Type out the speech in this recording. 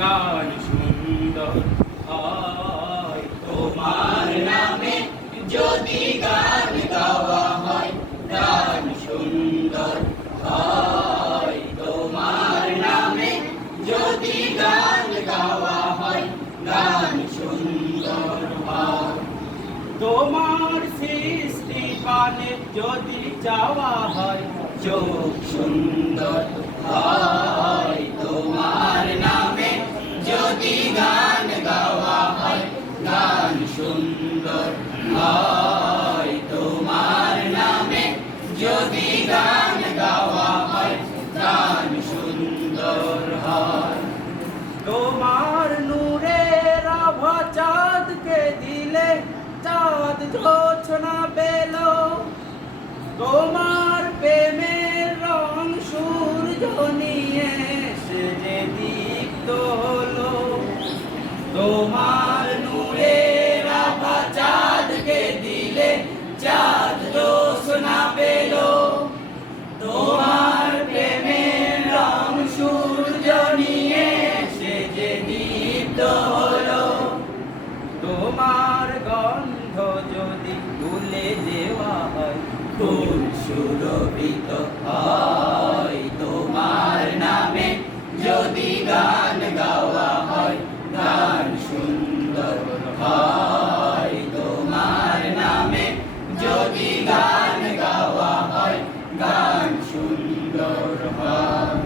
গান সুন্দর হয়। তোমার নামে যদি গান গাওয়া হয়, গান সুন্দর হয়। তোমার নামে যদি গান গাওয়া হয়, গান সুন্দর হয়। তোমার সৃষ্টি পানে যদি যাওয়া হয়, চোখ সুন্দর হয়। তোমার নামে যদি গান গাওয়া হয়, গান সুন্দর হয়। তোমার নামে যদি গান গাওয়া হয়, গান সুন্দর হয়। তোমার নূরের আভা চাঁদকে দিলে, চাঁদ জোছনা পেল। তোমার প্রেমের রং সূর্য নিয়ে সে যে দীপ্ত হলো। তোমার নূরের আভা চাঁদকে দিলে, চাঁদ জোছনা পেল। তোমার প্রেমের রং সূর্য নিয়ে সে যে দীপ্ত হলো। তোমার গন্ধ যদি ভুলে দেওয়া হয়, ফুল সুরভিত হয়। তোমার নামে যদি গান গাওয়া হয়, গান সুন্দর হয়। তোমার নামে যদি গান গাওয়া হয়, গান সুন্দর হয়।